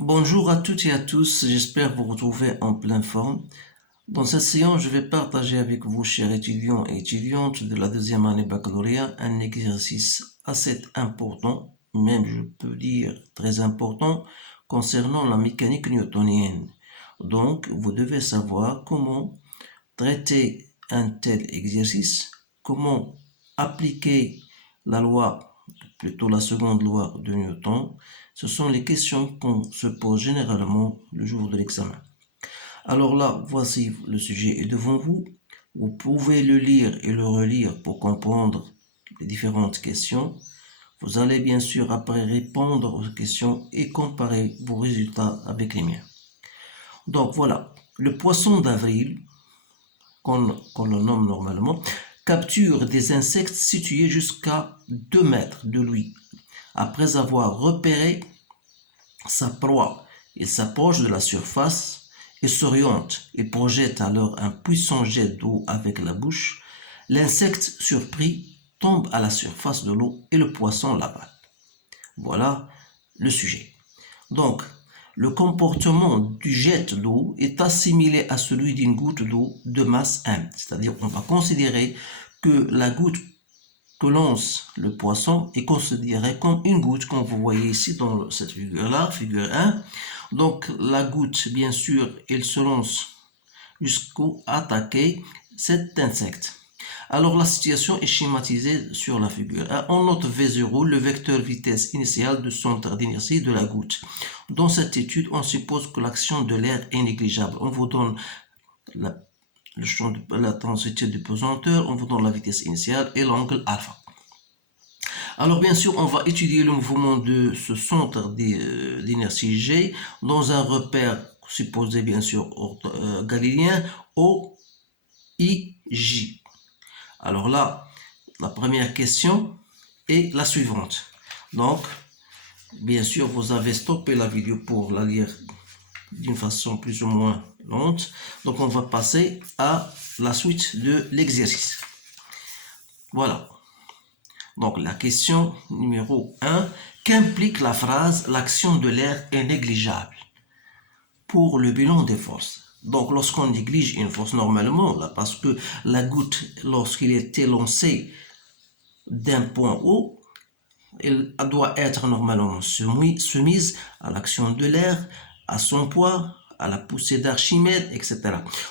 Bonjour à toutes et à tous, j'espère vous retrouver en pleine forme. Dans cette séance, je vais partager avec vous, chers étudiants et étudiantes de la deuxième année baccalauréat, un exercice assez important, même je peux dire très important, concernant la mécanique newtonienne. Donc, vous devez savoir comment traiter un tel exercice, comment appliquer la loi, plutôt la seconde loi de Newton. Ce sont les questions qu'on se pose généralement le jour de l'examen. Alors là, voici le sujet est devant vous. Vous pouvez le lire et le relire pour comprendre les différentes questions. Vous allez bien sûr après répondre aux questions et comparer vos résultats avec les miens. Donc voilà, le poisson d'avril, qu'on le nomme normalement, capture des insectes situés jusqu'à 2 mètres de lui. Après avoir repéré sa proie, il s'approche de la surface et s'oriente et projette alors un puissant jet d'eau avec la bouche. L'insecte surpris tombe à la surface de l'eau et le poisson l'avale. Voilà le sujet. Donc, le comportement du jet d'eau est assimilé à celui d'une goutte d'eau de masse m. C'est-à-dire, on va considérer que la goutte que lance le poisson est considérée comme une goutte, comme vous voyez ici dans cette figure-là, figure 1. Donc, la goutte, bien sûr, elle se lance jusqu'au attaquer cet insecte. Alors la situation est schématisée sur la figure 1. On note V0, le vecteur vitesse initiale de centre d'inertie de la goutte. Dans cette étude, on suppose que l'action de l'air est négligeable. On vous donne le champ de la densité du pesanteur, on vous donne la vitesse initiale et l'angle alpha. Alors bien sûr, on va étudier le mouvement de ce centre d'inertie G dans un repère supposé bien sûr galiléen OIJ. Alors là, la première question est la suivante. Donc, bien sûr, vous avez stoppé la vidéo pour la lire d'une façon plus ou moins lente. Donc, on va passer à la suite de l'exercice. Voilà. Donc, la question numéro 1. Qu'implique la phrase « l'action de l'air est négligeable » pour le bilan des forces? Donc, lorsqu'on néglige une force normalement, là, parce que la goutte, lorsqu'il était lancé d'un point haut, elle doit être normalement soumise à l'action de l'air, à son poids, à la poussée d'Archimède, etc.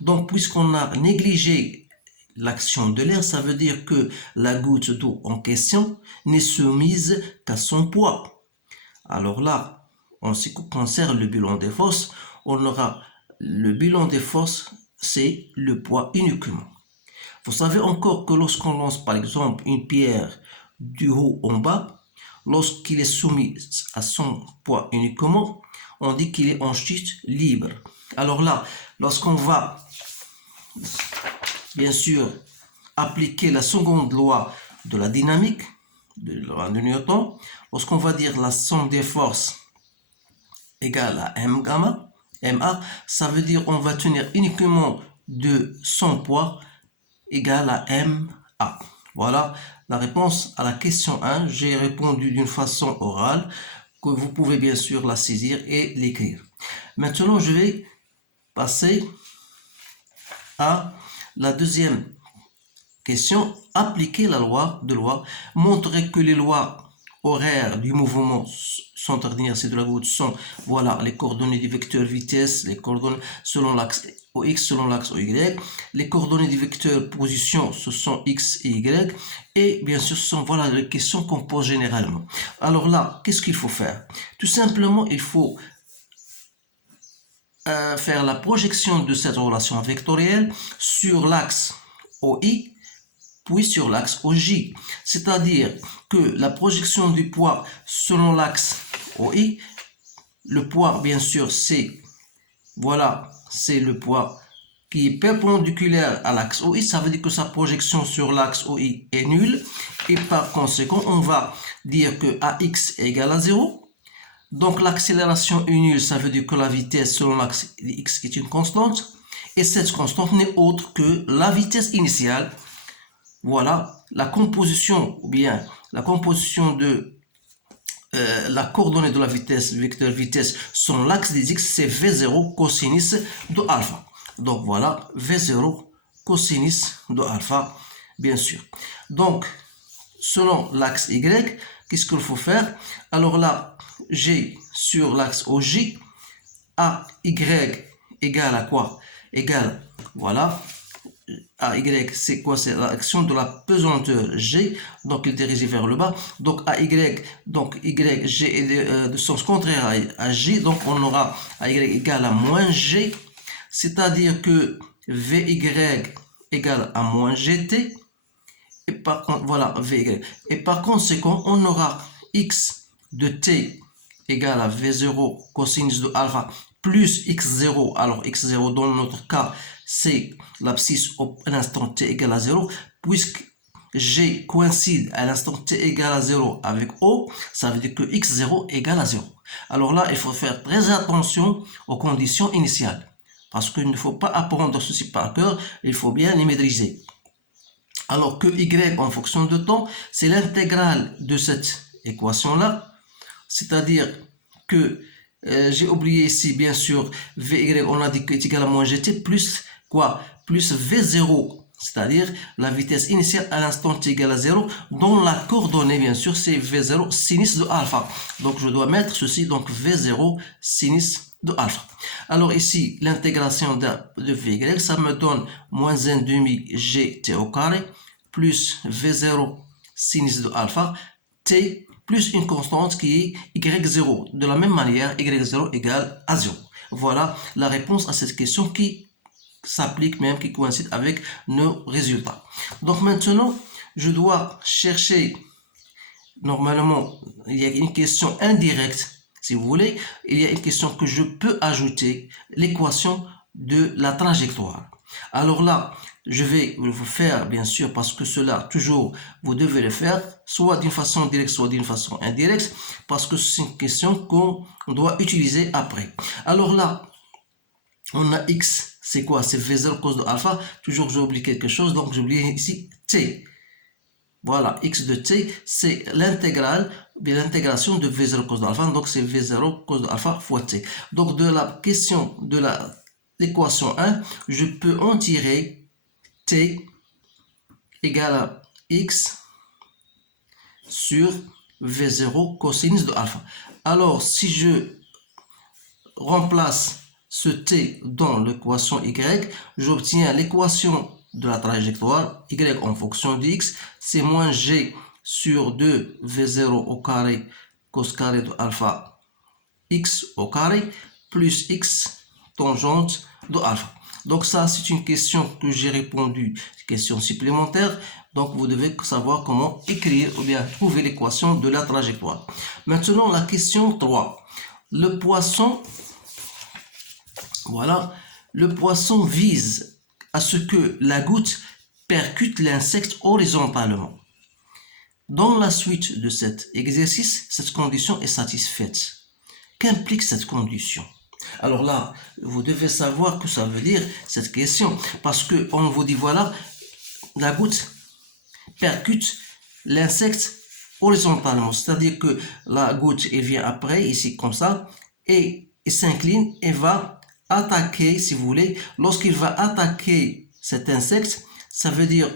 Donc, puisqu'on a négligé l'action de l'air, ça veut dire que la goutte d'eau en question n'est soumise qu'à son poids. Alors là, en ce qui concerne le bilan des forces, on aura le bilan des forces, c'est le poids uniquement. Vous savez encore que lorsqu'on lance par exemple une pierre du haut en bas, lorsqu'il est soumis à son poids uniquement, on dit qu'il est en chute libre. Alors là, lorsqu'on va bien sûr appliquer la seconde loi de la dynamique, de la loi de Newton, lorsqu'on va dire la somme des forces égale à M gamma, MA, ça veut dire on va tenir uniquement de son poids égale à MA. Voilà la réponse à la question 1. J'ai répondu d'une façon orale que vous pouvez bien sûr la saisir et l'écrire. Maintenant, je vais passer à la deuxième question. Appliquer la loi de loi, montrer que les lois horaires du mouvement centre d'inertie de la goutte sont, voilà, les coordonnées du vecteur vitesse, les coordonnées selon l'axe OX, selon l'axe OY, les coordonnées du vecteur position, ce sont X et Y, et bien sûr, ce sont, voilà, les questions qu'on pose généralement. Alors là, qu'est-ce qu'il faut faire? Tout simplement, il faut faire la projection de cette relation vectorielle sur l'axe OI, puis sur l'axe OJ. C'est-à-dire que la projection du poids selon l'axe OI, le poids, bien sûr, c'est, voilà, c'est le poids qui est perpendiculaire à l'axe OI. Ça veut dire que sa projection sur l'axe OI est nulle. Et par conséquent, on va dire que AX est égal à 0. Donc l'accélération est nulle, ça veut dire que la vitesse selon l'axe X est une constante. Et cette constante n'est autre que la vitesse initiale. Voilà la composition, ou bien la composition de la coordonnée de la vitesse, vecteur vitesse, sur l'axe des x, c'est V0 cosinus de alpha. Donc voilà, V0 cosinus de alpha, bien sûr. Donc, selon l'axe y, qu'est-ce qu'il faut faire? Alors là, j'ai sur l'axe OJ, AY égale à quoi? Égale, voilà, AY, c'est quoi? C'est l'action de la pesanteur G, donc il est dirigé vers le bas. Donc AY, donc Y, G est de sens contraire à J, donc on aura AY égale à moins G, c'est-à-dire que VY égale à moins GT, et par contre, voilà, VY. Et par conséquent, on aura X de T égale à V0 cosinus de alpha plus X0. Alors, X0 dans notre cas, c'est l'abscisse à l'instant T égale à 0. Puisque G coïncide à l'instant T égale à 0 avec O, ça veut dire que X0 égale à 0. Alors là, il faut faire très attention aux conditions initiales. Parce qu'il ne faut pas apprendre ceci par cœur, il faut bien les maîtriser. Alors que Y en fonction de temps, c'est l'intégrale de cette équation-là. C'est-à-dire que j'ai oublié ici, bien sûr, Vy, on a dit que est égal à moins GT, plus quoi? Plus V0, c'est-à-dire la vitesse initiale à l'instant t égale à 0, dont la coordonnée, bien sûr, c'est V0 sinus de alpha. Donc je dois mettre ceci, donc V0 sinus de alpha. Alors ici, l'intégration de Vy, ça me donne moins 1 demi gt au carré, plus V0 sinus de alpha, t plus une constante qui est y0. De la même manière, y0 égale à 0. Voilà la réponse à cette question qui s'applique même, qui coïncide avec nos résultats. Donc maintenant, je dois chercher, normalement, il y a une question indirecte, si vous voulez, il y a une question que je peux ajouter, l'équation de la trajectoire. Alors là, je vais vous faire, bien sûr, parce que cela, toujours, vous devez le faire, soit d'une façon directe, soit d'une façon indirecte, parce que c'est une question qu'on doit utiliser après. Alors là, on a x, c'est quoi? C'est V0 cos de alpha. Toujours, j'ai oublié quelque chose, donc j'ai oublié ici t. Voilà, x de t, c'est l'intégrale, bien l'intégration de V0 cos de alpha, donc c'est V0 cos de alpha fois t. Donc de la question de l'équation 1, je peux en tirer t égale à x sur V0 cosinus de alpha. Alors, si je remplace ce t dans l'équation y, j'obtiens l'équation de la trajectoire y en fonction de x, c'est moins g sur 2 V0 au carré cos carré de alpha x au carré plus x tangente de alpha. Donc ça, c'est une question que j'ai répondu, question supplémentaire. Donc vous devez savoir comment écrire ou bien trouver l'équation de la trajectoire. Maintenant, la question 3. Le poisson, voilà, le poisson vise à ce que la goutte percute l'insecte horizontalement. Dans la suite de cet exercice, cette condition est satisfaite. Qu'implique cette condition? Alors là, vous devez savoir que ça veut dire cette question, parce que on vous dit voilà, la goutte percute l'insecte horizontalement, c'est-à-dire que la goutte elle vient après ici comme ça et il s'incline et va attaquer, si vous voulez, lorsqu'il va attaquer cet insecte, ça veut dire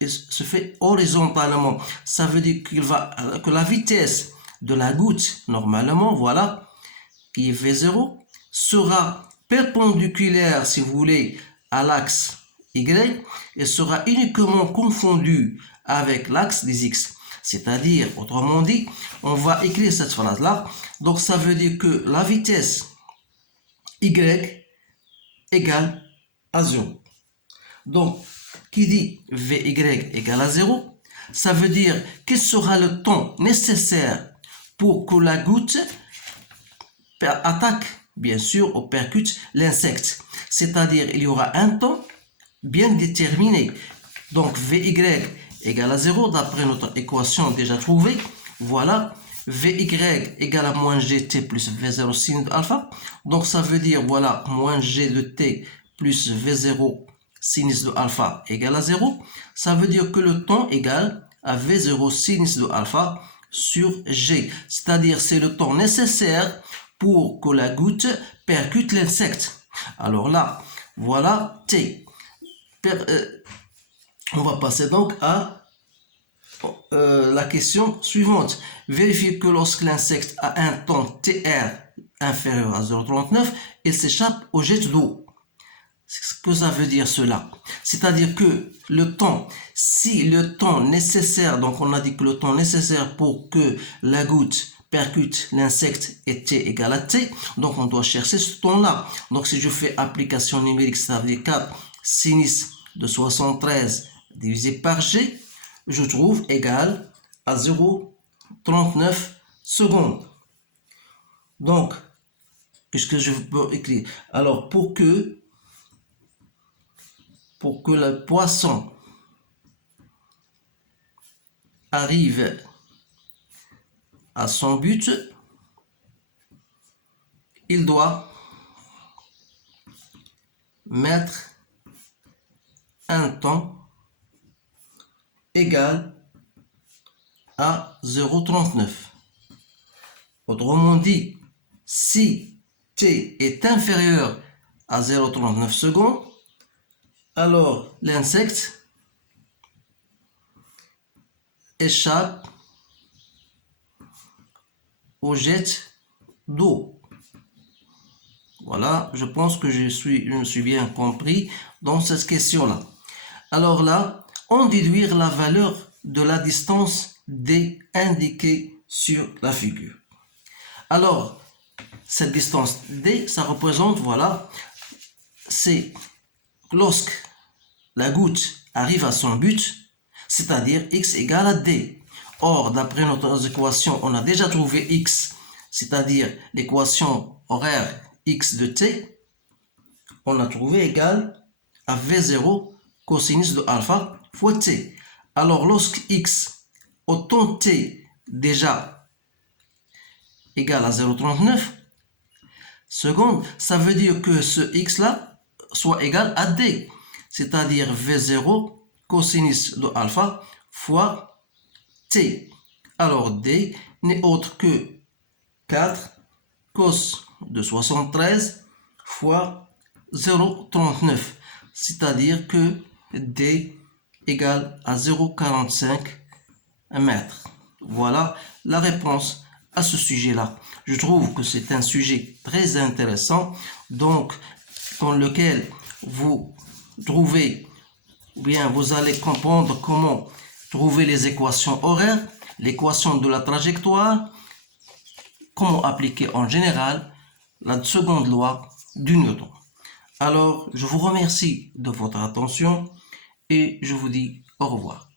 il se fait horizontalement, ça veut dire que la vitesse de la goutte normalement, voilà, qui est V0, sera perpendiculaire, si vous voulez, à l'axe Y et sera uniquement confondu avec l'axe des X. C'est-à-dire, autrement dit, on va écrire cette phrase-là. Donc, ça veut dire que la vitesse Y égale à 0. Donc, qui dit Vy égale à 0, ça veut dire quel sera le temps nécessaire pour que la goutte attaque, bien sûr, ou percute l'insecte. C'est-à-dire, il y aura un temps bien déterminé. Donc, Vy égale à 0, d'après notre équation déjà trouvée. Voilà, Vy égale à moins gt plus V0 sin de alpha. Donc, ça veut dire, voilà, moins g de t plus V0 sinus de alpha égale à 0. Ça veut dire que le temps égale à V0 sinus de alpha sur G. C'est-à-dire, c'est le temps nécessaire pour que la goutte percute l'insecte. Alors là, voilà T. On va passer donc à la question suivante. Vérifiez que lorsque l'insecte a un temps TR inférieur à 0,39, il s'échappe au jet d'eau. Ce que ça veut dire cela. C'est-à-dire que le temps, si le temps nécessaire, donc on a dit que le temps nécessaire pour que la goutte percute l'insecte est T égale à T, donc on doit chercher ce temps-là. Donc si je fais application numérique, ça veut dire 4 sinus de 73 divisé par G, je trouve égal à 0,39 secondes. Donc, puisque je peux écrire, alors pour que le poisson arrive à son but, il doit mettre un temps égal à 0,39. Autrement dit, si T est inférieur à 0,39 secondes, alors l'insecte échappe au jet d'eau. Voilà, je pense que je me suis bien compris dans cette question-là. Alors là, on déduit la valeur de la distance D indiquée sur la figure. Alors, cette distance D, ça représente, voilà, c'est lorsque la goutte arrive à son but, c'est-à-dire x égale à D. Or, d'après notre équation, on a déjà trouvé x, c'est-à-dire l'équation horaire x de t, on a trouvé égal à V0 cosinus de alpha fois t. Alors, lorsque x au temps t déjà égal à 0,39 secondes, ça veut dire que ce x-là soit égal à d, c'est-à-dire V0 cosinus de alpha fois t. Alors, d n'est autre que 4 cos de 73 fois 0,39, c'est-à-dire que d égale à 0,45 mètres. Voilà la réponse à ce sujet-là. Je trouve que c'est un sujet très intéressant, donc dans lequel vous trouvez, ou bien vous allez comprendre comment trouver les équations horaires, l'équation de la trajectoire, comment appliquer en général la seconde loi du Newton. Alors, je vous remercie de votre attention et je vous dis au revoir.